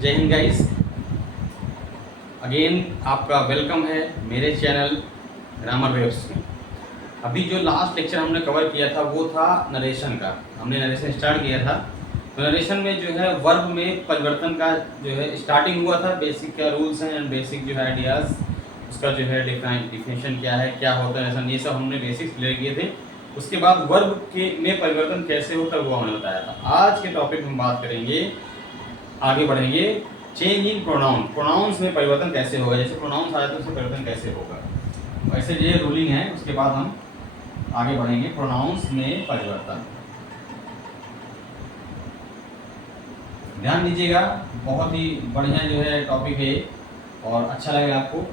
जय Hind guys. Again आपका welcome है मेरे चैनल ग्रामर वेव्स में। अभी जो लास्ट लेक्चर हमने कवर किया था वो था नरेशन का। हमने नरेशन स्टार्ट किया था, तो नरेशन में जो है वर्ब में परिवर्तन का जो है स्टार्टिंग हुआ था। बेसिक क्या रूल्स हैं एंड बेसिक जो है आइडियाज़, उसका जो है डिफिनेशन क्या है, क्या होता है नरेशन, ये सब हमने बेसिक्स क्लियर किए थे। उसके बाद वर्ब के में परिवर्तन कैसे होता है वो हमने बताया था। आज के टॉपिक में हम बात करेंगे, आगे बढ़ेंगे, चेंज इन प्रोनाउन। प्रोनाउंस में परिवर्तन कैसे होगा, जैसे प्रोनाउंस आया तो उसमें परिवर्तन कैसे होगा, वैसे ये रूलिंग है। उसके बाद हम आगे बढ़ेंगे प्रोनाउंस में परिवर्तन। ध्यान दीजिएगा, बहुत ही बढ़िया जो है टॉपिक है और अच्छा लगेगा आपको।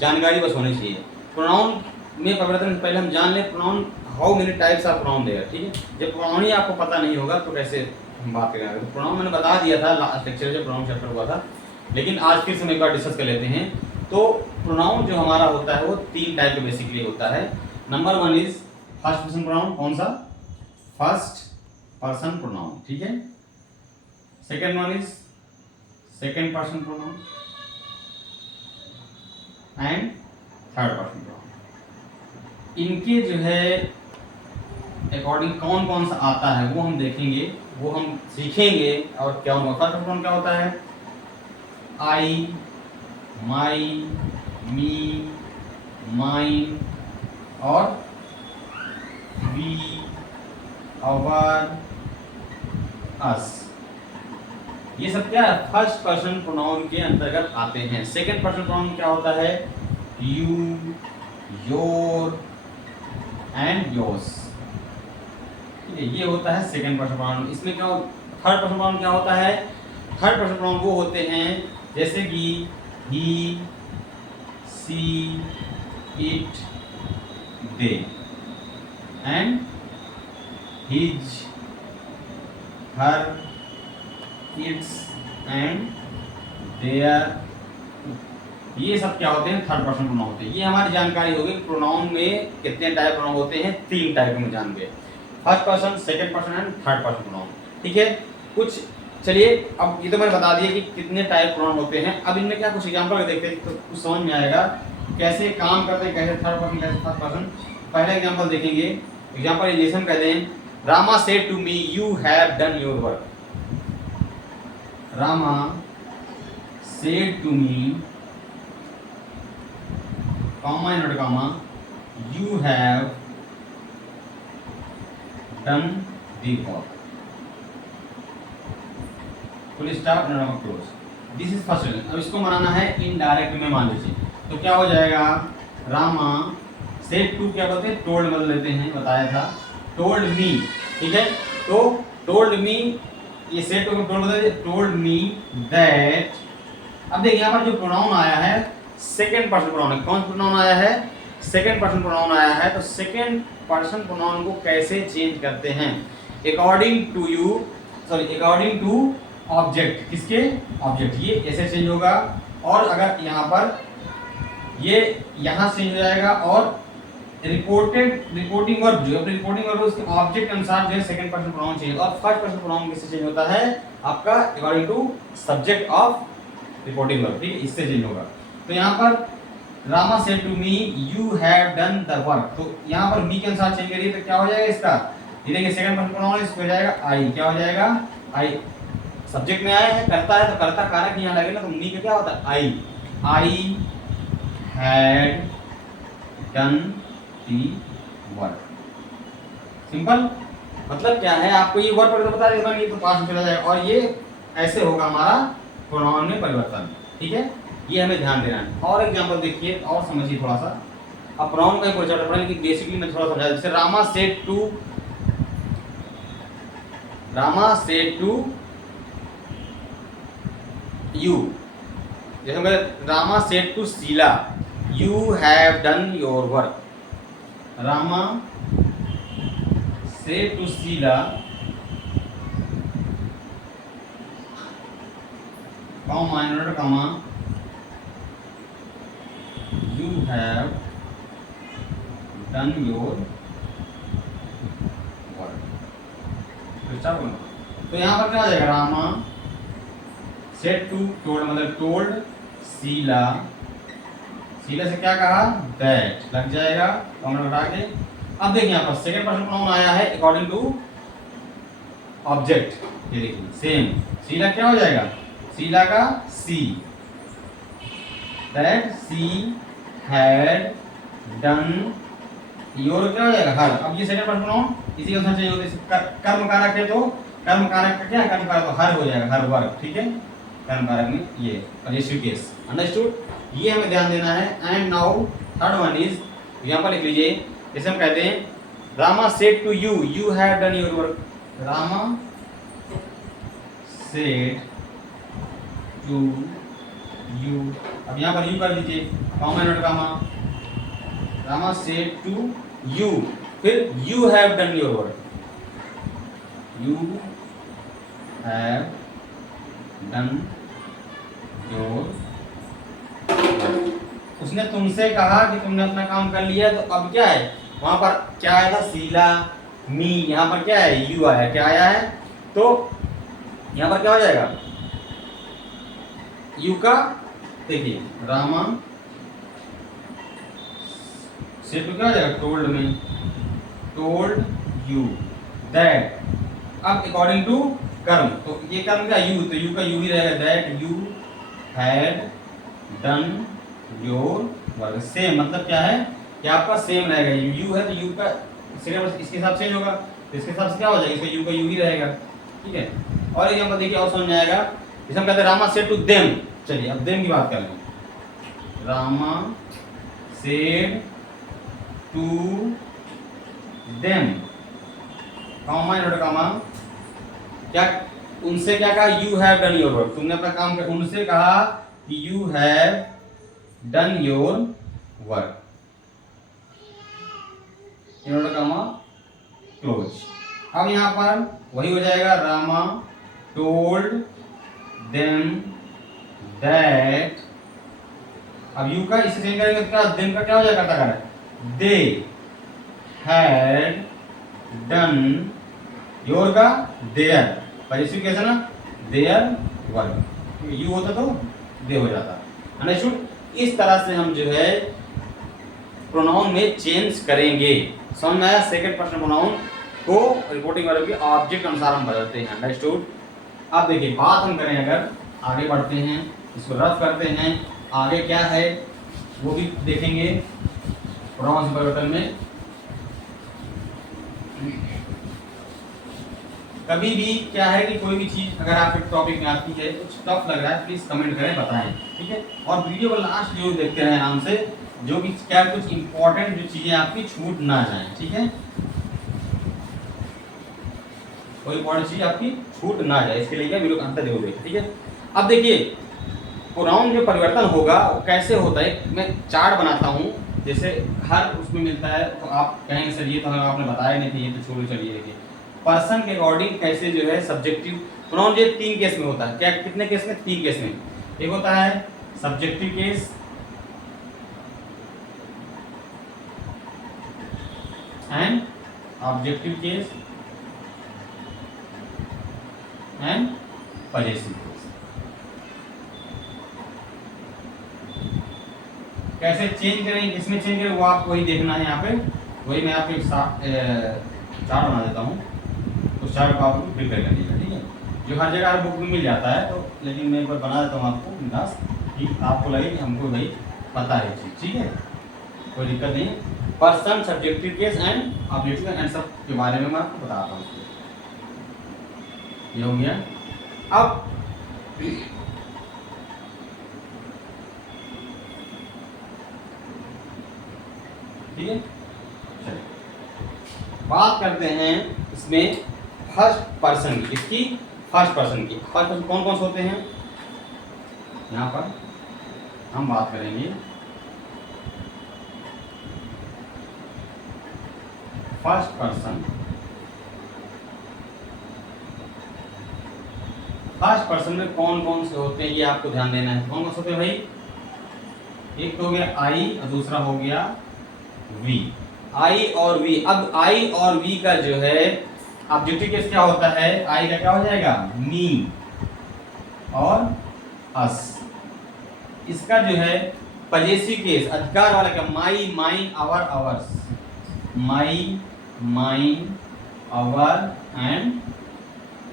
जानकारी बस होनी चाहिए। प्रोनाउन में परिवर्तन पहले हम जान लें, pronoun how many types of pronoun देगा। ठीक है, जब प्रोनाउन ही आपको पता नहीं होगा तो कैसे हम बात करेंगे। तो प्रोनाउन मैंने बता दिया था लास्ट लेक्चर जब प्रोनाउन चैप्टर हुआ था, लेकिन आज फिर से हम एक बार डिस्कस कर लेते हैं। तो प्रोनाउन जो हमारा होता है वो 3 टाइप का बेसिकली होता है। Number 1 is first person pronoun. कौन सा? First person pronoun. ठीक है। Second one is second person pronoun and third person pronoun. इनके जो है अकॉर्डिंग कौन कौन सा आता है वो हम देखेंगे, वो हम सीखेंगे। और क्या होगा, फर्स्ट पर्सन प्रोनाउन क्या होता है? आई, माई, मी, माइन और वी, आवर, अस। ये सब क्या है? फर्स्ट पर्सन प्रोनाउन के अंतर्गत आते हैं। सेकंड पर्सन प्रोनाउन क्या होता है? You, your and yours. ये होता है सेकंड पर्सन प्रोनाउन। इसमें क्या, थर्ड पर्सन प्रोनाउन क्या होता है? थर्ड पर्सन प्रोनाउन वो होते हैं जैसे कि he, she, it, they and his, her, its and their. ये सब क्या होते हैं? थर्ड पर्सन प्रोनाउन होते हैं। ये हमारी जानकारी होगी प्रोनाउन में कितने टाइप प्रोनाउन होते हैं। 3 टाइप में जान गए, first person, second person and third person pronoun. ठीक है। कुछ चलिए, अब ये तो मैंने बता दिया कि कितने टाइप प्रोनाउन होते हैं। अब इनमें क्या कुछ एग्जांपल देखते हैं तो कुछ समझ में आएगा कैसे काम करते हैं, कैसे थर्ड पर्सन कैसे फर्स्ट पर्सन। पहला एग्जांपल देखेंगे, एग्जांपल रिलेशन कहते हैं। Rama said to me you have done your work. Rama said to me, comma not comma, you have done the work, full stop not close. This is first sentence. अब इसको बनाना है indirect में, मान लीजिए तो क्या हो जाएगा? रामा सेड टू क्या बोलते हैं? टोल्ड बदल लेते हैं, बताया था टोल्ड मी। ठीक है, तो टोल्ड मी, ये सेड टू को टोल्ड बदल दिया, टोल्ड मी दैट। अब देखिए यहाँ पर जो प्रोनाउन आया है सेकंड पर्सन प्रोनाउन है। कौन प्रोनाउन आया है? सेकंड पर्सन प्रोनाउन आया है। तो सेकंड पर्सन प्रोनाउन को कैसे चेंज करते हैं? According to you, sorry according to object. किसके? ऑब्जेक्ट। ये ऐसे चेंज होगा, और अगर यहाँ पर ये यहाँ चेंज हो जाएगा, और रिपोर्टिंग वर्ब जो है, रिपोर्टिंग वर्ब उसके ऑब्जेक्ट के अनुसार जो है सेकंड पर्सन प्रोनाउन चेंज। और फर्स्ट पर्सन प्रोनाउन किससे चेंज होता है? आपका according to subject of reporting verb. ठीक है, इससे चेंज होगा। तो यहाँ पर Rama said to me you have done the work, तो यहाँ पर मी के अनुसार चेंज करिए तो क्या हो जाएगा इसका? ये देखिए सेकंड पर्सन प्रोनाउन इसको हो जाएगा आई। क्या हो जाएगा? आई। सब्जेक्ट में आया है, करता है तो करता कारक यहाँ लगेगा, तो मी का क्या होता है? I. I had done the work. Simple. मतलब क्या है, आपको ये वर्क पढ़कर बता देगा, ये तो पास में चला जाएगा, और ये ऐसे होगा हमारा प्रोनाउन में परिवर्तन। ठीक है, ये हमें ध्यान देना है। और एग्जांपल देखिए और समझिए थोड़ा सा। अब प्रोनाउन का ही पूरा पढ़ा, लेकिन बेसिकली मैं थोड़ा समझा। जैसे रामा सेड टू यू, जैसे मैं Rama said to Sheela you have done your work. Rama said to Sheela, comma not comma, you have done your work। तो यहाँ पर क्या हो जाएगा? रामा सेड टू टोल्ड मतलब टोल्ड शीला, शीला से क्या कहा दैट लग जाएगा कॉमन हटा के। अब देखिए यहाँ पर सेकंड पर्सन प्रोनाउन आया है अकॉर्डिंग टू ऑब्जेक्ट, ये देखिए सेम, शीला क्या हो जाएगा शीला का she, that she had done your क्या हो जाएगा हर। अब ये सेकंड पर्सन प्रोनाउन इसी के साथ चाहिए होते हैं, कर्म कारक है तो कर्म कारक का क्या कर्म कारक तो हर हो जाएगा हर वर्ग, ठीक है कर्म कारक में ये पॉजिटिव केस अंडरस्टूड, ये हमें ध्यान देना है। And now third one is यहाँ पर लिख लीजिए, जैसे हम कहते हैं Rama said to you you have done your work, Rama said to you, अब यहाँ पर यू कर दीजिए comma note comma, Rama said to you, फिर you have done your work, you have done your, उसने तुमसे कहा कि तुमने अपना काम कर लिया, तो अब क्या है वहां पर क्या आया था शीला मी, यहाँ पर क्या है यू आया, क्या आया है तो यहाँ पर क्या हो जाएगा यू का, देखिए रामा से तो क्या हो जाएगा टोल्ड में, टोल्ड यू दैट, अब अकॉर्डिंग टू कर्म, तो ये कर्म क्या यू, तो यू का यू ही रहेगा, that you had done your work, same मतलब क्या है कि आपका सेम रहेगा, यू है तो यू का इसके हिसाब से होगा, तो इसके हिसाब से क्या हो जाएगा इसका यू का यू ही रहेगा, ठीक है। और एग्जांपल देखिए और समझ में आएगा, जैसे हम कहते हैं रामा सेड टू देम, चलिए अब देम की बात कर लें, Rama said to them comma note comma, क्या उनसे क्या कहा you have done your work, तुमने अपना काम कर, उनसे कहा कि you have done your work, note comma close. अब यहाँ पर वही हो जाएगा रामा टोल्ड देम दैट, अब यू का इससे चेंज करेंगे तो क्या देम का क्या हो जाएगा करता दे हैड डन योर का देयर, पॉजिटिव कैसे ना देयर वर्क, यू होता तो दे हो जाता, अंडरस्टूड। इस तरह से हम जो है प्रोनाउन में चेंज करेंगे, समझ में आया। सेकंड पर्सन प्रोनाउन को रिपोर्टिंग वर्ब के ऑब्जेक्ट अनुसार हम बदलते हैं, अंडरस्टूड। अब देखिए बात हम करें, अगर आगे बढ़ते हैं इसको रफ करते हैं, आगे क्या है वो भी देखेंगे प्रोनाउन परिवर्तन में। कभी भी क्या है कि कोई भी चीज़ अगर आपके टॉपिक में आती है कुछ टफ लग रहा है प्लीज़ कमेंट करें बताएं, ठीक है। और वीडियो को लास्ट जो देखते रहें आराम से, जो भी क्या कुछ इंपॉर्टेंट जो चीज़ें आपकी छूट ना जाएं, ठीक है, कोई इंपॉर्टेंट चीज़ आपकी छूट ना जाए, इसके लिए क्या वीडियो का अंत जरूर देखें, ठीक है। अब देखिए प्रोनाउन जो परिवर्तन होगा वो कैसे होता है, मैं चार्ट बनाता हूँ, जैसे हर उसमें मिलता है, तो आप कहेंगे सर ये तो आपने बताया नहीं था, ये तो छोड़ो, चलिए देखिए पर्सन के अकॉर्डिंग कैसे जो है सब्जेक्टिव प्रोनाउन ये 3 केस में होता है, क्या कितने केस में 3 केस में, एक होता है subjective case and objective case and possessive case. कैसे चेंज करें, किसमें चेंज करें वो आपको वही देखना है, यहाँ पे वही मैं आपको चार्ट बना देता हूँ, उस चार्ट को आप प्रिपेयर कर लीजिएगा, ठीक है, जो हर जगह हर बुक में मिल जाता है, तो लेकिन मैं एक बार बना देता हूँ आपको बिंदास, कि आपको लगे कि हमको भाई पता है चीज़, ठीक है, कोई दिक्कत नहीं। Person subjective case and objective and सब के बारे में मैं आपको बताता हूँ, ये हो गया। अब ठीक है, चलिए बात करते हैं इसमें फर्स्ट पर्सन की, इसकी फर्स्ट पर्सन की। फर्स्ट पर्सन कौन कौन से होते हैं, यहाँ पर हम बात करेंगे फर्स्ट पर्सन। फर्स्ट पर्सन में कौन कौन से होते हैं ये आपको ध्यान देना है। कौन कौन से होते हैं भाई, एक तो हो गया आई और दूसरा हो गया वी, आई और वी। अब आई और वी का जो है ऑब्जेक्टिव केस क्या होता है, आई का क्या हो जाएगा मी और अस। इसका जो है पजेसिव केस अधिकार वाला क्या, my, mine, our, ours, my, mine, our and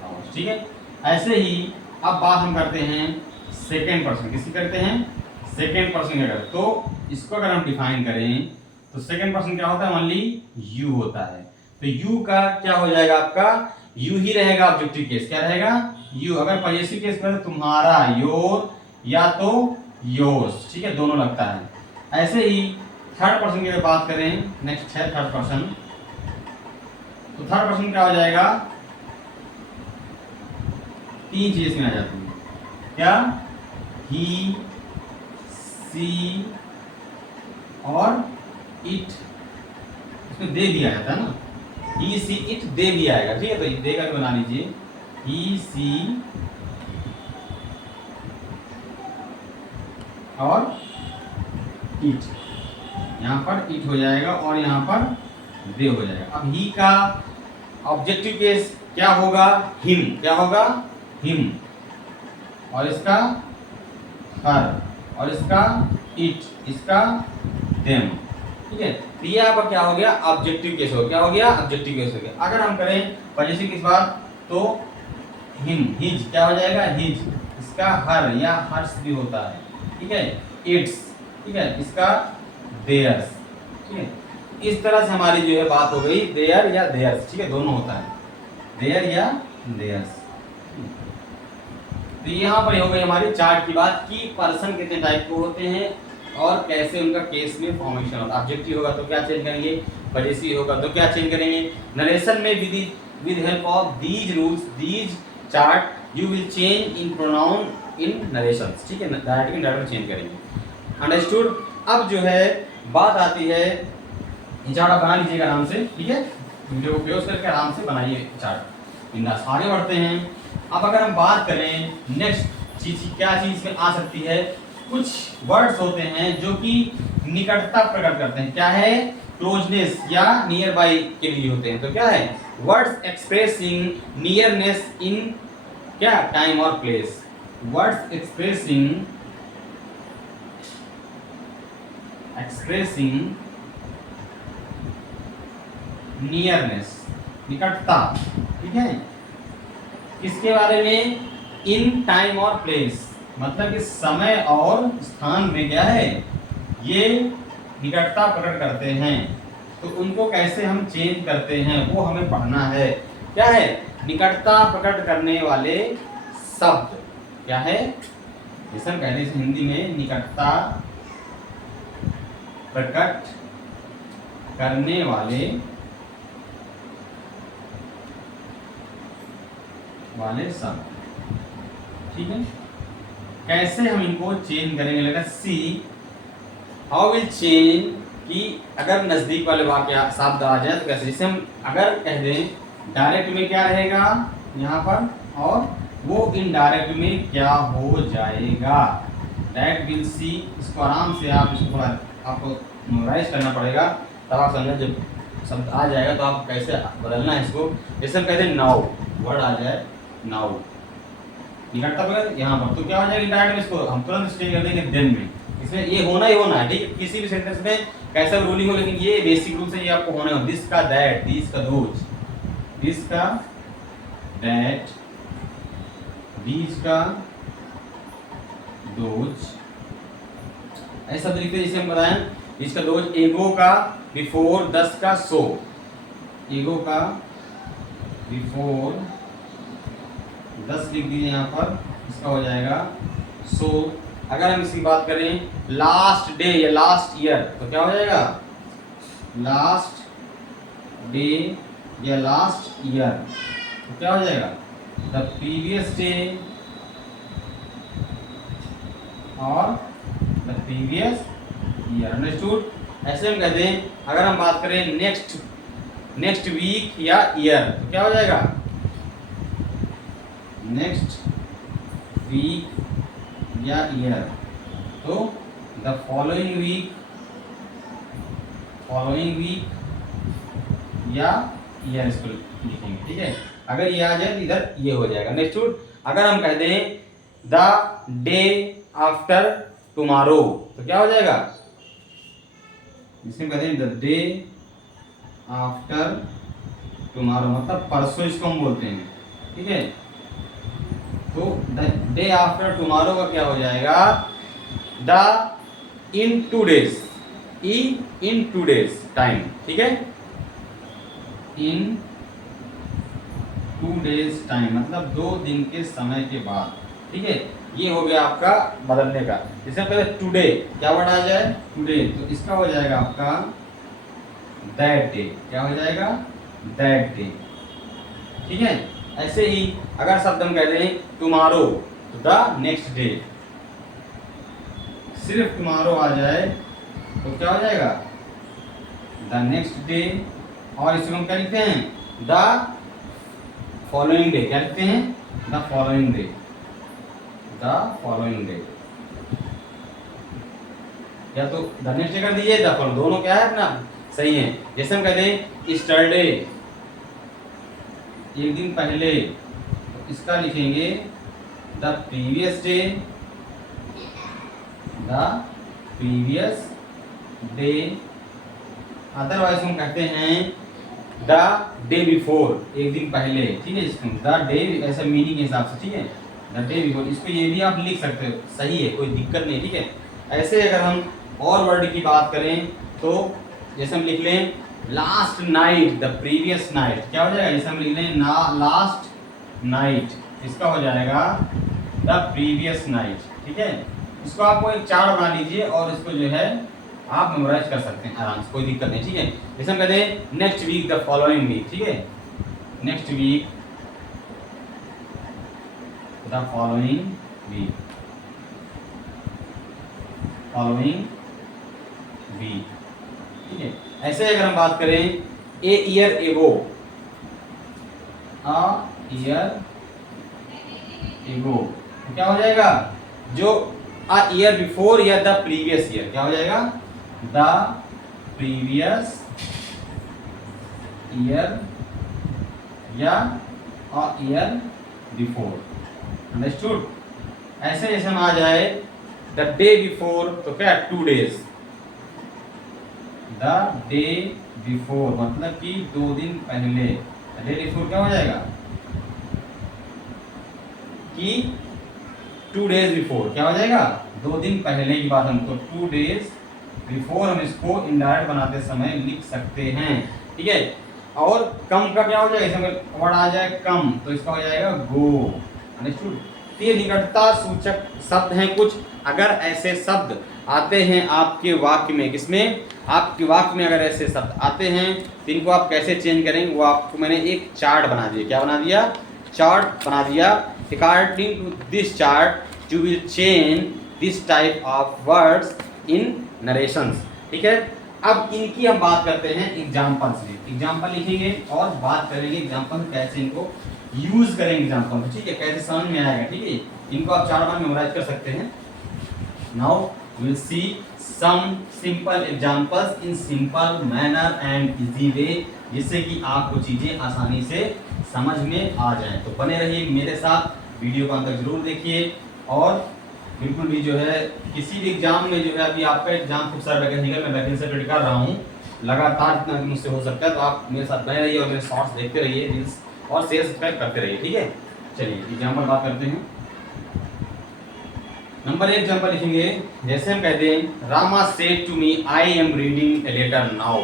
ours, ठीक है। ऐसे ही अब बात हम करते हैं सेकेंड पर्सन, किसकी करते हैं, सेकेंड पर्सन अगर, तो इसको अगर हम डिफाइन करें तो सेकेंड पर्सन क्या होता है, ओनली यू होता है। तो यू का क्या हो जाएगा, आपका यू ही रहेगा ऑब्जेक्टिव केस, क्या रहेगा, यू। अगर पजेसिव केस में तुम्हारा, योर या तो योर्स, ठीक है, दोनों लगता है। ऐसे ही थर्ड पर्सन की अगर बात करें, नेक्स्ट है थर्ड पर्सन, तो थर्ड पर्सन क्या हो जाएगा, तीन चीजें इसमें आ जाती है, क्या, ही, सी और इट। इसमें दे भी आ जाता है ना, ही, सी, इट, दे भी आएगा, ठीक है। तो दे का बना लीजिए, ही, सी और इट, यहाँ पर इट हो जाएगा और यहाँ पर दे हो जाएगा। अब ही का ऑब्जेक्टिव केस क्या होगा, हिम, क्या होगा, हिम, और इसका हर, और इसका इट, इसका देम, ठीक है। तो ये आपका क्या हो गया, ऑब्जेक्टिव केस हो, क्या हो गया, ऑब्जेक्टिव केस हो गया। अगर हम करें पॉजिटिव केस बात, तो हिम, हिज क्या हो जाएगा, हिज, इसका हर या हर्ष भी होता है, ठीक है, इट्स, ठीक है, इसका देयर्स, ठीक है। इस तरह से हमारी जो है बात हो गई देयर या देयर्स, ठीक है, दोनों होता है, देयर या देयर्स। तो यहाँ पर हो गई हमारी चार्ट की बात कि पर्सन कितने टाइप के होते हैं और कैसे उनका केस में फॉर्मेशन होता है। ऑब्जेक्टिव होगा तो क्या चेंज करेंगे, पॉजिटिव होगा तो क्या चेंज करेंगे। नरेशन में with help of these rules, these chart, you will change in pronoun in narrations, ठीक है, डायरेक्ट इंडायरेक्ट चेंज करेंगे। अंडरस्टूड। अब जो है बात आती है, चार्ट आप बना लीजिएगा आराम से, ठीक है, वीडियो को क्लोज करके आराम से बनाइए चार्ट। बिंदास आगे बढ़ते हैं। अब अगर हम बात करें नेक्स्ट चीज, क्या चीज में आ सकती है, कुछ वर्ड्स होते हैं जो कि निकटता प्रकट करते हैं, क्या है, क्लोजनेस या नियर बाय के लिए होते हैं। तो क्या है, वर्ड्स एक्सप्रेसिंग नियरनेस इन क्या, टाइम और प्लेस, वर्ड्स एक्सप्रेसिंग नियरनेस, निकटता, ठीक है, किसके बारे में, इन टाइम और प्लेस, मतलब कि समय और स्थान में क्या है, ये निकटता प्रकट करते हैं। तो उनको कैसे हम चेंज करते हैं वो हमें पढ़ना है। क्या है, निकटता प्रकट करने वाले शब्द, क्या है, जैसे हम कहते हैं हिंदी में निकटता प्रकट करने वाले शब्द, ठीक है। कैसे हम इनको चेंज करेंगे, लगा सी हाउ विल चेंज, कि अगर नजदीक वाले वाक्य शब्द आ जाए तो कैसे, जैसे हम अगर कह दें डायरेक्ट में क्या रहेगा यहाँ पर, और वो इनडायरेक्ट में क्या हो जाएगा, डायरेक्ट विल सी। इसको आराम से आप इसको थोड़ा आपको मेमोराइज करना पड़ेगा, तब आप समझ, जब शब्द आ जाएगा तो आप कैसे बदलना है इसको। जैसे हम कहते हैं नाउ, वर्ड आ जाए नाउ, निकटता पर यहाँ पर, तो क्या हो जाएगा डायरेक्ट में, इसको हम तुरंत स्टे कर देंगे देन में। इसमें ये होना ही होना है, ठीक है, किसी भी सेंटेंस में कैसा रूलिंग हो, लेकिन ये बेसिक रूल से ये आपको होना है। दिस का दैट, दिस का दोज, दिस का दैट, दिस का दोज, ऐसा तरीके जैसे हम बताएं, इसका दोज, एगो का बिफोर, 10 का सो, एगो का बिफोर 10 लिख दीजिए यहाँ पर, इसका हो जाएगा सो। अगर हम इसकी बात करें लास्ट डे या लास्ट ईयर, तो क्या हो जाएगा, लास्ट डे या लास्ट ईयर, तो क्या हो जाएगा, द प्रीवियस डे और द प्रीवियस ईयर। अंडरस्टूड। ऐसे हम कहते हैं, अगर हम बात करें नेक्स्ट वीक या ईयर, तो क्या हो जाएगा, नेक्स्ट वीक या ईयर, तो द फॉलोइंग वीक या ईयर, इसको लिखेंगे, ठीक है। अगर ये आ जाए तो इधर ये हो जाएगा। नेक्स्ट, अगर हम कहते हैं द डे आफ्टर टुमारो, तो क्या हो जाएगा, इसमें कहते हैं द डे आफ्टर टुमारो मतलब परसों इसको हम बोलते हैं, ठीक है। तो द डे आफ्टर टुमारो का क्या हो जाएगा, the in 2 days, in 2 days time, ठीक है, इन 2 days टाइम मतलब 2 दिन के समय के बाद, ठीक है। ये हो गया आपका बदलने का। इससे पहले टुडे क्या वर्ड आ जाए, टुडे, तो इसका हो जाएगा आपका दैट डे, क्या हो जाएगा, दैट डे, ठीक है। ऐसे ही अगर शब्द हम कहते हैं टुमारो तो द नेक्स्ट डे, सिर्फ टुमारो आ जाए तो क्या हो जाएगा, द नेक्स्ट डे, और इसको हम क्या लिखते हैं, द फॉलोइंग डे, क्या लिखते हैं, the following day, the following day, या तो द नेक्स्ट डे कर दीजिए, द फॉलोइंग, दोनों क्या है अपना सही है। जैसे हम कहते हैं स्टरडे, एक दिन पहले, तो इसका लिखेंगे the previous day, the previous day, otherwise हम कहते हैं द डे बिफोर, एक दिन पहले, ठीक है, इसको द डे ऐसा मीनिंग के हिसाब से, ठीक है, द डे बिफोर, इसको ये भी आप लिख सकते हो, सही है, कोई दिक्कत नहीं, ठीक है। ऐसे अगर हम और वर्ड की बात करें तो जैसे हम लिख लें last night, the previous night, क्या हो जाएगा, जैसे हम लिख लें लास्ट नाइट, इसका हो जाएगा द प्रीवियस नाइट, ठीक है। इसको आपको एक चार्ट बना लीजिए और इसको जो है आप मेमोराइज कर सकते हैं आराम से, कोई दिक्कत नहीं, ठीक है। जैसे हम कहते हैं next week, the following week, ठीक है, next week, the following week, following week, ठीक है। ऐसे अगर हम बात करें a year ago, a year ago, तो क्या हो जाएगा, जो अ ईयर बिफोर या द प्रीवियस ईयर, क्या हो जाएगा, द प्रीवियस ईयर या अ ईयर बिफोर, अंडरस्टूड। ऐसे जैसे हम आ जाए द डे बिफोर, तो क्या 2 days, द डे बिफोर मतलब कि 2 दिन पहले, डे बिफोर क्या हो जाएगा कि 2 days बिफोर, क्या हो जाएगा, 2 दिन पहले की बात, हम तो 2 days बिफोर हम इसको इनडायरेक्ट बनाते समय लिख सकते हैं, ठीक है। और कम का क्या हो जाएगा, इसमें वर्ड आ जाए कम, तो इसका हो जाएगा गो, अंडरस्टूड। तो ये निकटता सूचक शब्द हैं कुछ। अगर ऐसे शब्द आते हैं आपके वाक्य में, किसमें, आपके वाक्य में अगर ऐसे शब्द आते हैं तो इनको आप कैसे चेंज करेंगे, वो आपको मैंने एक चार्ट बना दिया, क्या बना दिया, चार्ट बना दिया। According to this chart you will change this type of words in narrations, ठीक है। अब इनकी हम बात करते हैं एग्जाम्पल से, एग्जाम्पल लिखेंगे और बात करेंगे एग्जाम्पल कैसे इनको यूज करेंगे एग्जाम्पल, ठीक है, कैसे समझ में आएगा, ठीक है। इनको आप 4 बार मेमोराइज कर सकते हैं। Now we'll see some simple examples in simple manner and easy way, जिससे कि आपको चीज़ें आसानी से समझ में आ जाएं। तो बने रहिए मेरे साथ, वीडियो को अंत तक जरूर देखिए और बिल्कुल भी जो है किसी भी एग्जाम में जो है, अभी आपका एग्जाम खूब सारा वैकेंसी मैं वैकेंसी रेडी कर रहा हूँ लगातार जितना मुझसे हो सकता है, तो आप मेरे साथ बने रहिए और मेरे शॉर्ट्स देखते रहिए, रील्स और शेयर सब्सक्राइब करते रहिए, ठीक है। चलिए एग्जाम्पल बात करते हैं। नंबर 1 एग्जाम्पल लिखेंगे, जैसे हम कहते हैं Rama said to me I am reading a letter now,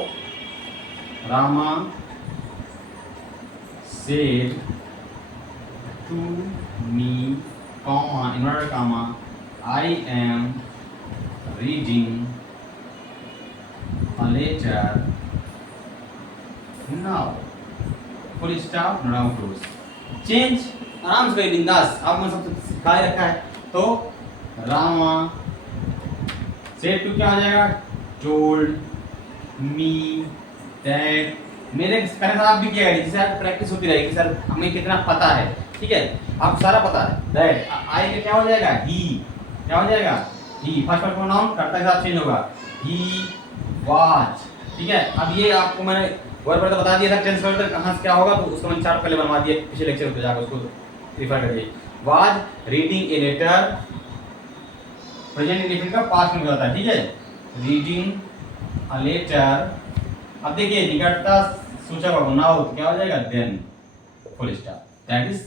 Rama said to me comma inverted comma I am reading a letter now, full stop, now close. Change आराम से बिंदास, आप मैं सबसे सिखा रखा है। तो रामा सेड टू क्या हो जाएगा, टोल्ड मी दैट, मेरे कहने से आप भी किया जिससे आप प्रैक्टिस होती रहेगी, सर हमें कितना पता है, ठीक है, आपको सारा पता है। दैट आई का क्या हो जाएगा, ही, क्या हो जाएगा, ही, फर्स्ट पर्सन प्रोनाउन कर्ता के साथ चेंज होगा, ही वाज, ठीक है। अब ये आपको मैंने वर्ब तो बता दिया था, टेंस वर्ब कहाँ से क्या होगा, तो उसका मैंने चार्ट पहले बनवा दिया पिछले लेक्चर पे, जाकर उसको रिफर करिए। Was reading a letter, present indefinite का पास्ट में होता है, ठीक है, रीडिंग अ लेटर। अब देखिए निकटता सूचक होगा नाउ, तो क्या हो जाएगा then, full stop, that is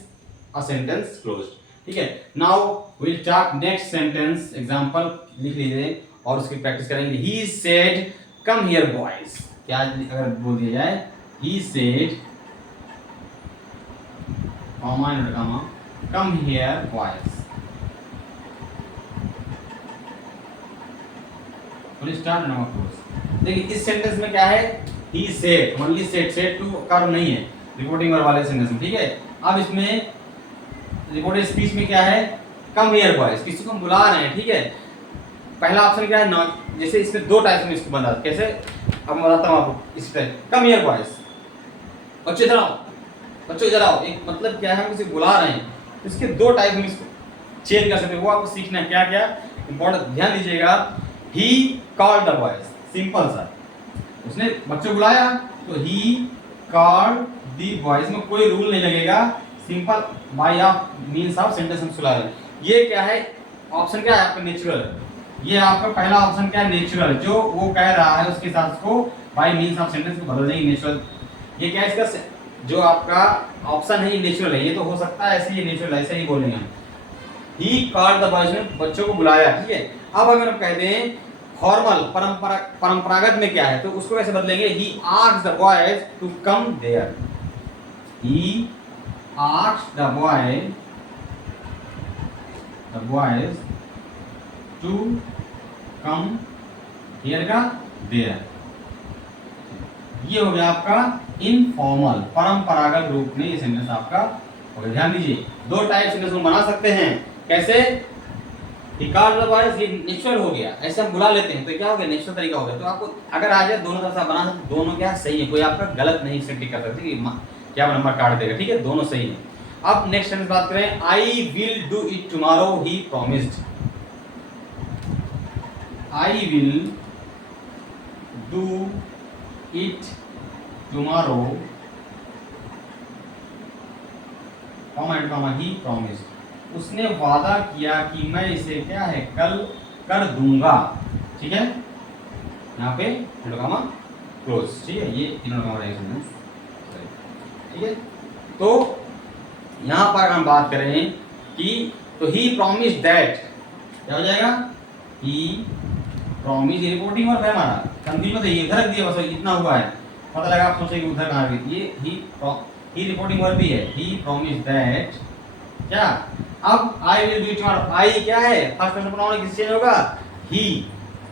a sentence closed, ठीक है। Now will talk next sentence, example लिख लीजिए और उसकी प्रैक्टिस करेंगे। He said come here boys, क्या अगर बोल दिया जाए he said comma and comma come here boys, full stop no close. देखिए इस सेंटेंस में क्या है, he said, only said to कर्व नहीं है रिपोर्टिंग वर्ब वाले सेंटेंस में, ठीक है। अब इसमें रिपोर्टेड स्पीच में क्या है, कम हियर बॉयज, किसी को बुला रहे हैं, ठीक है। पहला ऑप्शन क्या है नॉट, जैसे इसमें दो टाइप में इसको बना, कैसे अब मैं बताता हूं आपको। इस टाइप कम हियर बॉयज, बच्चों इधर आओ, बच्चों इधर आओ, एक मतलब क्या है हम किसी बुला रहे हैं, तो इसके दो टाइप में इसको चेंज कर सकते हैं, वो आपको सीखना है क्या क्या इंपॉर्टेंट, ध्यान दीजिएगा। He called the boys, simple सा, उसने बच्चों बुलाया तो ही कॉल्ड द बॉयज में कोई रूल नहीं लगेगा, simple by of means of sentence हम सुला रहे हैं। ये क्या है ऑप्शन, क्या है आपका नेचुरल, ये आपका पहला ऑप्शन क्या है नेचुरल, जो वो कह रहा है उसके साथ को बाय मींस ऑफ सेंटेंस को बदल देंगे नेचुरल। ये क्या है इसका जो आपका ऑप्शन है ये नेचुरल है, ये तो हो सकता है ऐसे ही नेचुरल ऐसे ही बोलेंगे हम। ही कॉल्ड द बॉयज ने बच्चों को बुलाया, ठीक है। अब अगर हम कहते हैं फॉर्मल परंपरागत में क्या है, तो उसको कैसे बदलेंगे, he asked the boys to come there, he asked the boys to come here का देयर, ये हो गया आपका इनफॉर्मल परंपरागत रूप में ये सेंटेंस आपका हो गया। ध्यान दीजिए दो टाइप सेंटेंस को बना सकते हैं, कैसे, ही कॉल्ड द बॉयज, ये नेचुरल हो गया, ऐसे हम बुला लेते हैं तो क्या हो गया नेचुरल तरीका हो गया। तो आपको अगर आ जाए दोनों तरफ से बना सकते, दोनों क्या सही है, कोई आपका गलत नहीं से टिक कर सकते कि क्या नंबर काट देगा, ठीक है, दोनों सही है। अब नेक्स्ट सेंटेंस बात करें, आई will do it tomorrow he promised, I will do it tomorrow comma and comma he promised, उसने वादा किया कि मैं इसे क्या है कल कर दूंगा, ठीक है, यहाँ पे कॉमा क्लोज, ठीक है, ये कॉमा सेंटेंस, ठीक है। तो यहाँ पर हम बात करें कि तो ही प्रॉमिस्ड दैट, क्या हो जाएगा, ही प्रॉमिस, ये रिपोर्टिंग वर्ब है हमारा, कंफ्यूजन है, ये इधर रख दिया बस इतना हुआ है, पता लगा आप सोचे कि उधर कहाँ गई, ये ही रिपोर्टिंग वर्ब भी है, ही प्रॉमिस दैट क्या, अब I will do it tomorrow, I क्या है फर्स्ट पर्सन प्रोनाउन किससे चेंज होगा, ही,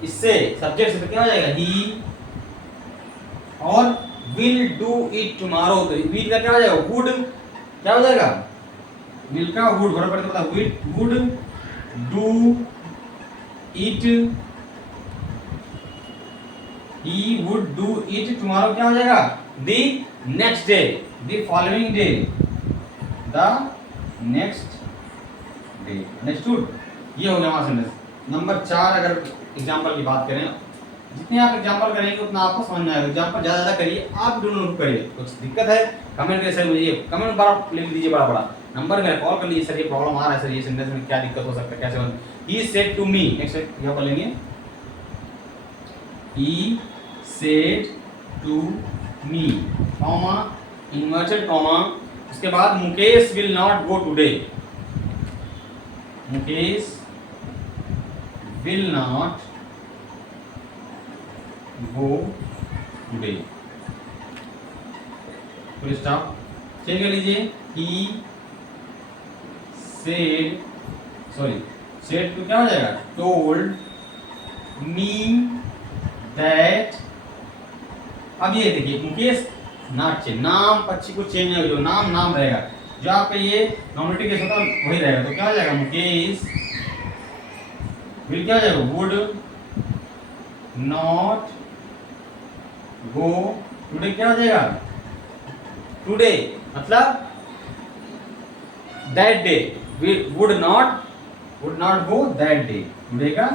इससे सब्जेक्ट से तो क्या हो जाएगा ही, और विल डू इट टुमारो, तो विल का क्या हो जाएगा वुड, क्या हो जाएगा विल का वुड, बराबर तो पता would do it, he would do it tomorrow, क्या हो जाएगा the next day, the following day, the next day, understood। ये हो गया हमारा सेंटेंस। नंबर 4 अगर एग्जांपल की बात करें, जितने आप एग्जांपल करेंगे उतना आपको समझ में आएगा, एग्जांपल ज्यादा करिए, आप डोंट करिए, कुछ दिक्कत है कमेंट करके सर मुझे कमेंट बड़ा लिख दीजिए, बड़ा बड़ा नंबर में कॉल कर लीजिए, सर ये प्रॉब्लम आ रहा है सर, ये सेंटेंस में क्या दिक्कत हो सकता है, कैसे बन, he said to me, next यहां पर लेंगे, he said to me, comma inverted comma, उसके बाद Mukesh will not go today, Mukesh will not go today, full stop, check कर लीजिए, he said, sorry said to क्या हो जाएगा told me that, अब ये देखिए मुकेश नॉट चेंज, नाम पक्षी को चेंज नहीं, जो नाम रहेगा, जो आपका ये नॉमिनेटिव केस होता है वही रहेगा, तो क्या हो जाएगा मुकेश विल क्या हो जाएगा वुड नॉट गो टुडे, क्या हो जाएगा टुडे, मतलब that day, would not go that day, today का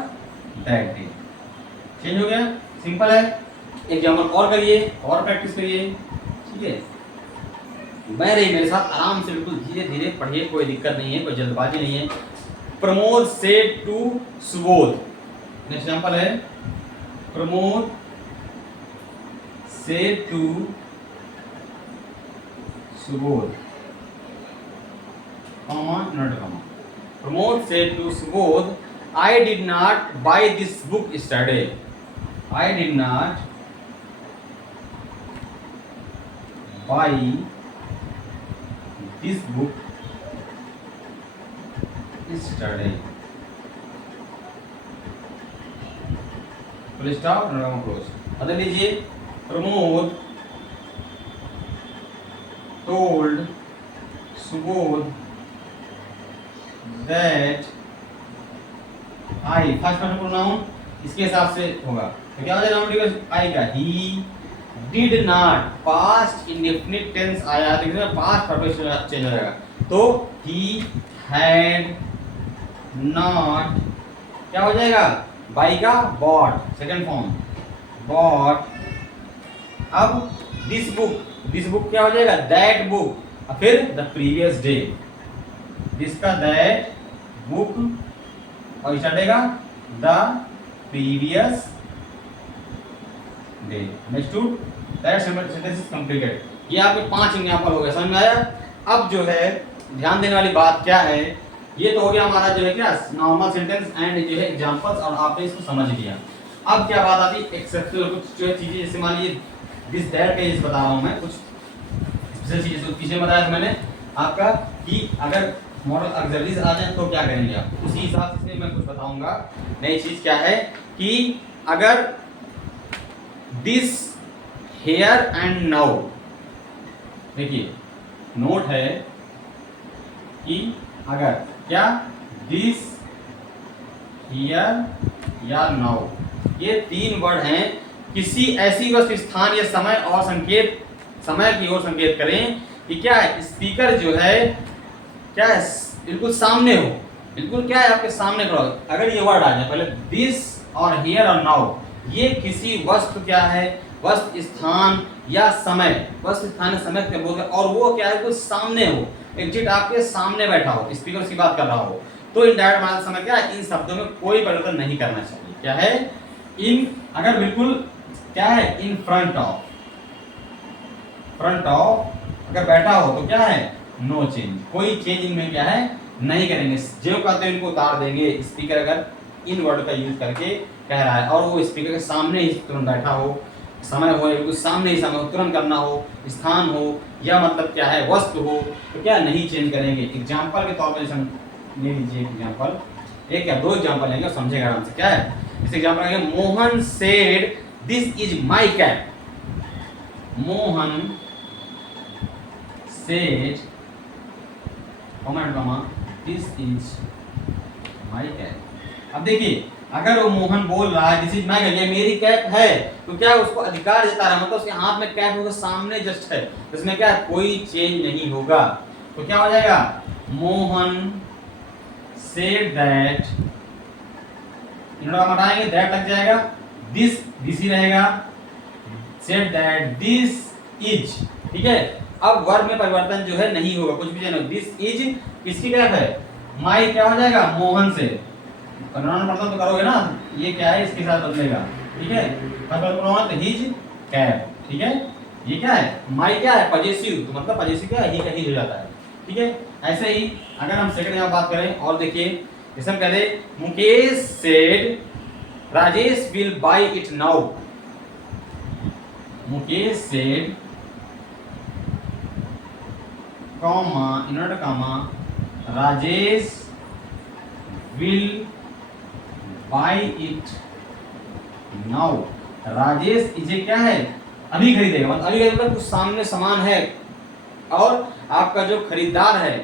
दैट डे, चेंज हो गया, सिंपल है। एग्जाम्पल और करिए और प्रैक्टिस करिए, ठीक है। मैं रही मेरे साथ आराम से बिल्कुल धीरे धीरे पढ़िए, कोई दिक्कत नहीं है, कोई जल्दबाजी नहीं है। Pramod said to Subodh, next example है Pramod said to Subodh, comma not comma. Pramod said to Subodh, I did not buy this book yesterday. I did not buy this book yesterday. Full stop, no close. बदल लीजिए, Pramod told Subodh that I, first person pronoun इसके हिसाब से होगा, तो क्या हो जाएगा नाउन आई का, he did not, past indefinite tense आया, देखिए पास्ट परफेक्ट चेंज हो जाएगा, तो ही हैड नॉट, क्या हो जाएगा बाई का बॉट, सेकंड फॉर्म बॉट। अब दिस बुक क्या हो जाएगा दैट बुक, और फिर द प्रीवियस डे, जिसका दैट बुक और स्टार्ट का the previous day. Next to that sentence is completed. ये आपके 5 एग्जांपल हो गए, समझ में आया। अब जो है ध्यान देने वाली बात क्या है, ये तो हो गया हमारा जो है क्या नॉर्मल सेंटेंस एंड जो है एग्जांपल्स, और आपने इसको समझ लिया। अब क्या बात आती है एक्सेप्शनल कुछ जो चीजें, जैसे मान लीजिए दिस दैट के जैसे बता रहा हूं मैं, कुछ स्पेशल चीजें तो पीछे बताया था मैंने आपका कि अगर मॉडल ऑक्सिलरीज आ जाए तो क्या करेंगे आप, उसी हिसाब से मैं कुछ बताऊंगा। नई चीज क्या है कि अगर दिस हेयर एंड नाउ, देखिए नोट है कि अगर क्या दिस हियर या नाउ, ये 3 वर्ड हैं, किसी ऐसी वस्तु स्थान या समय और संकेत, समय की ओर संकेत करें कि क्या है स्पीकर जो है क्या है बिल्कुल सामने हो, बिल्कुल क्या है आपके सामने खड़ा हो। अगर ये वर्ड आ जाए पहले दिस और हियर और नाउ, ये किसी वस्तु क्या है वस्तु स्थान या समय, वस्तु स्थान या समय के बोलते हैं, और वो क्या है कुछ सामने हो, एग्जिट आपके सामने बैठा हो, स्पीकर की बात कर रहा हो, तो इनडायरेक्ट मानक समय क्या है इन शब्दों में कोई परिवर्तन नहीं करना चाहिए। क्या है इन, अगर बिल्कुल क्या है in front of, front of अगर बैठा हो तो क्या है नो चेंज, कोई चेंज इनमें क्या है नहीं करेंगे, जो कहते हैं इनको उतार देंगे। स्पीकर अगर इन वर्ड का यूज करके कह रहा है और वो स्पीकर के सामने ही तुरंत बैठा हो, समय हो बिल्कुल सामने ही समय हो, तुरंत करना हो, स्थान हो या मतलब क्या है वस्तु हो, तो क्या नहीं चेंज करेंगे। एग्जाम्पल के तौर पर जैसे ले लीजिए एग्जाम्पल, एक या 2 एग्जाम्पल लेंगे समझेगा आराम से। क्या है इस एग्जाम्पल है Mohan said this is my cap, Mohan said this is my cap. अब देखिए अगर वो मोहन बोल रहा है दिस इज माई कैप, ये मेरी कैप है, तो क्या उसको अधिकार जता रहा है, मतलब उसके हाथ में कैप होगा सामने जस्ट है, इसमें क्या कोई चेंज नहीं होगा। तो क्या हो जाएगा मोहन सेड दैट, इन्होंने हटाएंगे दैट लग जाएगा, दिस ही रहेगा, सेड दैट दिस इज, ठीक है। अब वर्ब में परिवर्तन जो है नहीं होगा, कुछ भी नहीं, दिस इज किसकी कैप है माई, क्या हो जाएगा मोहन से, प्रोनाउन मतलब तो करोगे ना, ये क्या है इसके साथ बदलेगा, ठीक है, प्रोनाउन तो हिज कैप, ठीक है। ये क्या है माई क्या है पजेसिव, तो मतलब पजेसिव क्या है ही का ही हो जाता है, ठीक है। ऐसे ही अगर हम सेकंड में बात करें और देखिए जैसे हम कह दे Mukesh said Rajesh will buy it now, Mukesh said comma invert comma Rajesh will buy it now, Rajesh इसे क्या है अभी खरीदेगा, मतलब अभी मतलब कुछ सामने सामान है और आपका जो खरीदार है,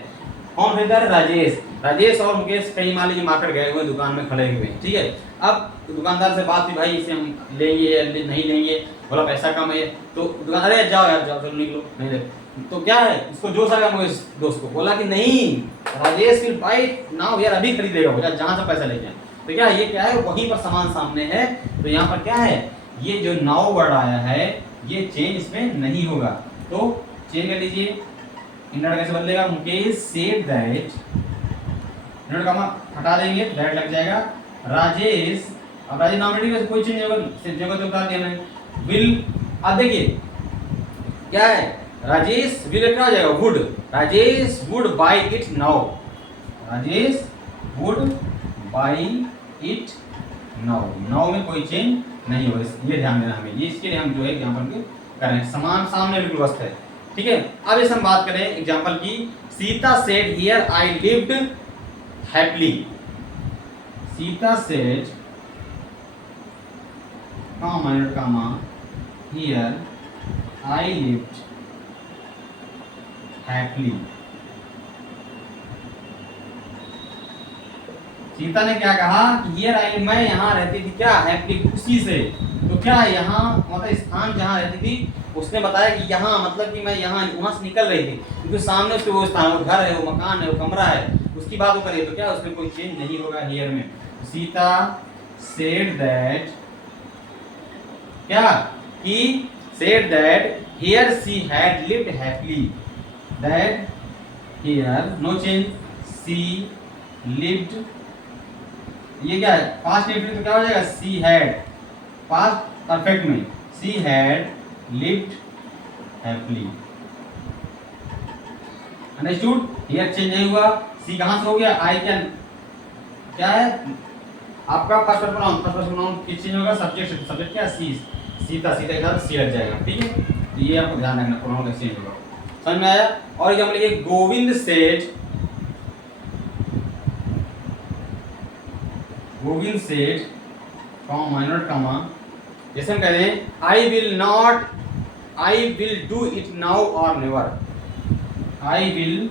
कौन खरीदार है राजेश, राजेश और मुकेश कहीं मान लीजिए मार्केट गए हुए दुकान में खड़े हुए, ठीक है। अब दुकानदार से बात हुई भाई इसे हम लेंगे या नहीं लेंगे, बोला पैसा कम है, तो दुकान अरे जाओ यार जाओ चलो निकलो नहीं ले, तो क्या है इसको जोश आ गया मुकेश दोस्त को, बोला कि नहीं Rajesh will buy it now, यार अभी खरीदेगा वो जहाँ से पैसा लेके आए, तो क्या ये क्या है वहीं पर सामान सामने है, तो यहाँ पर क्या है ये जो नाउ वर्ड आया है ये चेंज इसमें नहीं होगा, तो चेंज कर लीजिए इनवर्ट कैसे बदलेगा, Mukesh said that, invert comma हटा देंगे दैट लग जाएगा, राजेश, अब राजेश नाम रेडी कोई चेंज होगा जगह तो बता देना है, विल, अब देखिए क्या है, राजेश विल क्या हो जाएगा, would, Rajesh would buy it now, Rajesh would buy it now, now में कोई चेंज नहीं होगा, ये ध्यान देना हमें, ये इसके लिए हम जो है एग्जांपल के करें, समान सामने बिल्कुल वस्त है, ठीक है। अब इस हम बात करें एग्जांपल की, Sita said here I lived happily, Sita said comma here I lived happily, Sita ने क्या कहा कि हियर आई, मैं यहाँ रहती थी क्या, हैप्पी खुशी से, तो क्या यहाँ मतलब स्थान जहाँ रहती थी, उसने बताया कि यहाँ मतलब कि मैं यहाँ वहाँ से निकल रही थी, क्योंकि सामने उसके वो स्थान, वो घर है, वो मकान है, वो कमरा है, उसकी बात वो करे तो क्या उसमें कोई चेंज नहीं होगा हियर में। सीता सेड दैट, क्या he said that here she had lived happily, that here no change, she lived, ये क्या है पास्ट इंडेफिनिट, तो क्या हो जाएगा सी हैड, पास्ट परफेक्ट में सी had lived happily, understood, here change नहीं हुआ, सी कहां से हो गया, आई कैन, क्या है आपका फर्स्ट पर्सन नाउन किस चेंज होगा, सब्जेक्ट, सब्जेक्ट क्या सी, सीता, सीता के साथ सी लग जाएगा, ठीक है, तो ये आपको ध्यान रखना प्रोनाउन कैसे चेंज होगा, समझ में आया। और एग्जांपल ये Govind said, Govind said minor comma, जैसे हम कह रहे हैं I will not, I will do it now और never, I will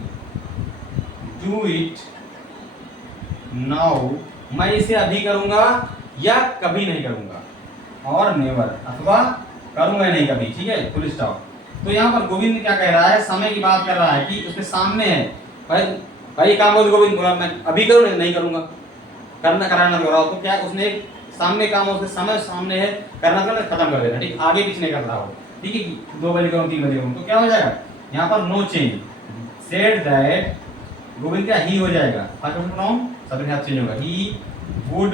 do it now, मैं इसे अभी करूंगा या कभी नहीं करूंगा, और नेवर अथवा करूंगा नहीं कभी, ठीक है, फुल स्टॉप। तो यहाँ पर गोविंद क्या कह रहा है, समय की बात कर रहा है कि उसके सामने है, भाई काम बोल, गोविंद बोला मैं अभी करूँ नहीं करूंगा, करना कराना हो रहा हो, तो क्या उसने सामने काम, उसके समय सामने है, करना खत्म कर देना, ठीक, आगे पीछे नहीं कर रहा हो, ठीक है, 2 बजे करूँ 3 बजे करूँ, तो क्या हो जाएगा यहाँ पर no change, said that, Govind क्या ही हो जाएगा, फर्स्ट पर्सन प्रोनाउन सबके साथ चेंज होगा, ही वुड,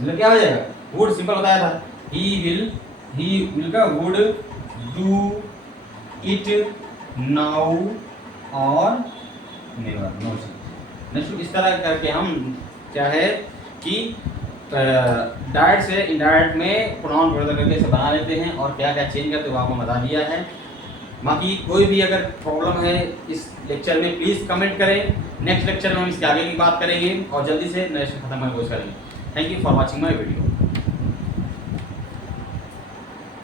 मतलब क्या हो जाएगा, वुड सिंपल बताया था, ही विल का वुड डू इट नाउ और नेवर, नो चेंज। नेक्स्ट इस तरह करके हम क्या है कि डायरेक्ट से इनडायरेक्ट में प्रोनाउन बदल करके इसे बना लेते हैं, और क्या क्या चेंज करते हैं वो आपको बता दिया है। बाकी कोई भी अगर प्रॉब्लम है इस लेक्चर में प्लीज़ कमेंट करें, नेक्स्ट लेक्चर में हम इसके आगे की बात करेंगे और जल्दी से नेक्स्ट खत्म करने की कोशिश करेंगे। Thank you for watching my video.